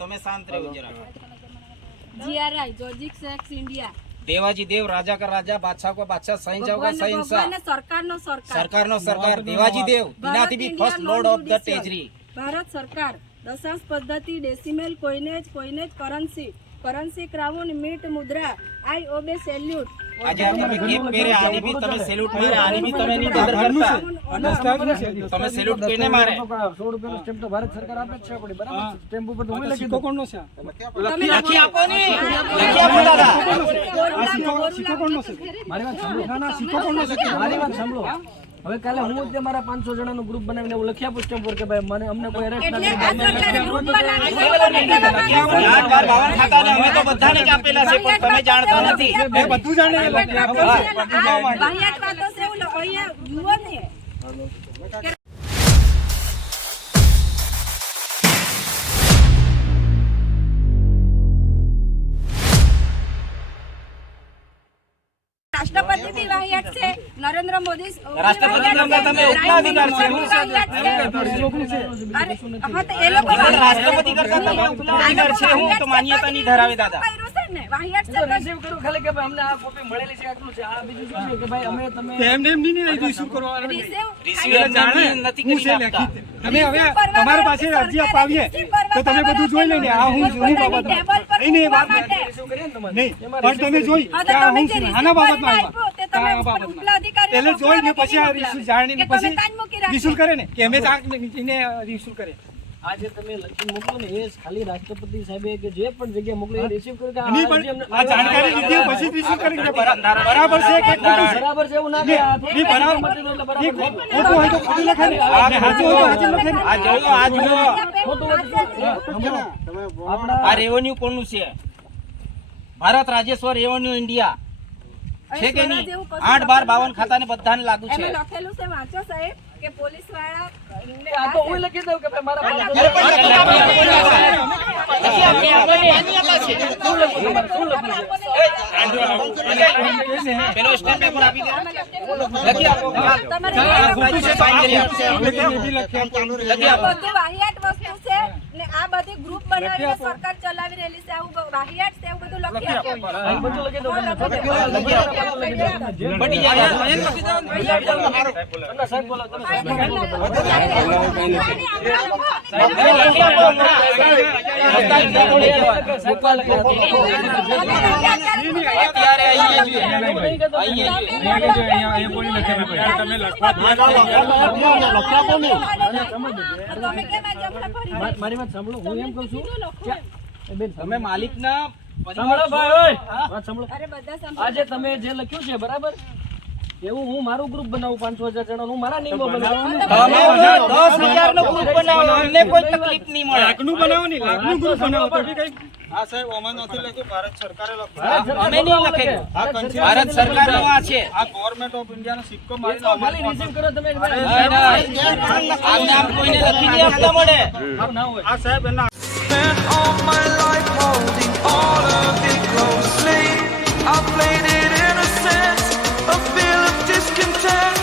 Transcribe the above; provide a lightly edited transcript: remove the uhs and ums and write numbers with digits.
તમે શાંત રહો જરા। GRI जोजिक सेक्स इंडिया देवाजी देव राजा का राजा बादशाह को बादशाह शहंशाह का शहंशाह सरकार नो सरकार देवाजी देव दिनाथिबी first lord of the treasury Bharat सरकार दशांश पद्धति डेसिमल कोइनेज करन्सी क्राउन मीट मुद्रा आई ओबे सैल्यूट आज તમે કેપ પહેરે આની બી તમે સેલ્યુટ મારે આની બી તમે ની કદર કરતા તમે સેલ્યુટ કઈને મારે 100 રૂપિયાનો સ્ટેમ્પ તો ભારત સરકાર આપે છે આપણી બરાબર સ્ટેમ્પ ઉપર તો હું લખી દો કોણનો છે લખી આપો ની લખી આપો દાદા આ સિક્કો કોણનો છે મારી વાત સાંભળો ના સિક્કો કોણનો છે મારી વાત સાંભળો હવે કાલે હું તે મારા 500 જણાનું ગ્રુપ બનાવીને હું લખી આપું સ્ટેમ્પ પર કે ભાઈ મને અમને કોઈ અરેસ્ટ નથી ग्रुप बनावी બાર બાવન ખાતા ને અમે તો બધાને જ આપેલા છે પણ તમે જાણતા નથી એ બધું જાણે લખી આપો વાહિયાત વાતો છે એવું અહીંયા જુઓ ને राष्ट्रपति भी वाहियात से नरेंद्र मोदी राष्ट्रपति नाम તમે ઉતના અધિકાર છે अरे हां तो એ લોકો રાષ્ટ્રપતિ કરતા તમે ઉતના અધિકાર છે હું તો માન્યતા નહીં ધરાવે દાદા વાહિયાત છે રિસીવ કરું ખાલી કે ભાઈ અમને આ કોપી મળેલી છે આટલું છે આ બીજું શું છે કે ભાઈ અમે તમે એમ નહીં રિસીવ કરવાનો રિસીવ જાણે નથી કરી શકતા તમે હવે તમારી પાસે અરજી અપાવીએ તો તમે બધું જોઈ લઈને આ હું બાબત નહીં વાત રિસીવ કરીએ ને તમારે નહીં પણ તમે જોઈ કે આ હું આના બાબતમાં આવ્યા એટલે જોઈને પછી આ રિસીવ જાણીને પછી રિસીવ કરે ને કે અમે એને રિસીવ કરે આજે તમે લખી મોકલો ને એ ખાલી રાષ્ટ્રપતિ સાહેબે કે જે પણ જગ્યાએ મોકલો એ રિસીવ કરે કે આ જાણકારી લીધી પછી રિસીવ કરી કે બરાબર છે કે બરાબર છે એવું ના કે નહીં બરાબર એટલે બરાબર ખોટું હોય તો ખોટું લખે ને અને સાચું હોય તો સાચું લખે ને આ જો ખોટું આ રેવન્યુ કોનું છે ભારત રાજ્યસ્વ રેવન્યુ ઇન્ડિયા છે કે નહીં 8-12-52 ખાતાને બધાને લાગુ છે એમાં લખેલું છે વાંચો સાહેબ કે પોલીસ વાળા આ તો હું લખી દઉં કે ભાઈ મારા પેલો સ્ટેમ્પ પેપર આપી દે લખી આપો લખી આપો વાહિયાત વસ્તુ છે ને આ બધી ગ્રુપ બનાવીને સરકાર ચલાવી રહેલી છે આવું વાહિયાત છે એવું બધું લખી આપો બધું લખી દઉં બટી જાય સાહેબ બોલો તમે મારી વાત સાંભળો હું એમ કહું છું તમે માલિક ના સાંભળો ભાઈ વાત સાંભળો આજે તમે જે લખ્યું છે બરાબર એવું હું મારું ગ્રુપ બનાવું 5,000 જણાનું હું મારા નિયમો બનાવું તમે 10,000 નો ગ્રુપ બનાવો અમને કોઈ તકલીફ નહીં મળે લાખનું બનાવો નહીં લાખનું ગ્રુપ બનાવો તો કઈ આ સાહેબ ઓમાં નથી લખ્યું ભારત સરકારે લખ્યું અમે નહીં લખેલું ભારત સરકારનો આ છે આ ગવર્નમેન્ટ ઓફ ઇન્ડિયા નો સિક્કો મારીને ખાલી રિસીવ કરો તમે આ નામ કોઈને લખી દે આપતા મળે ના હોય આ સાહેબ એના Spent all my life holding all of it closely. I played it innocent, a feel of discontent.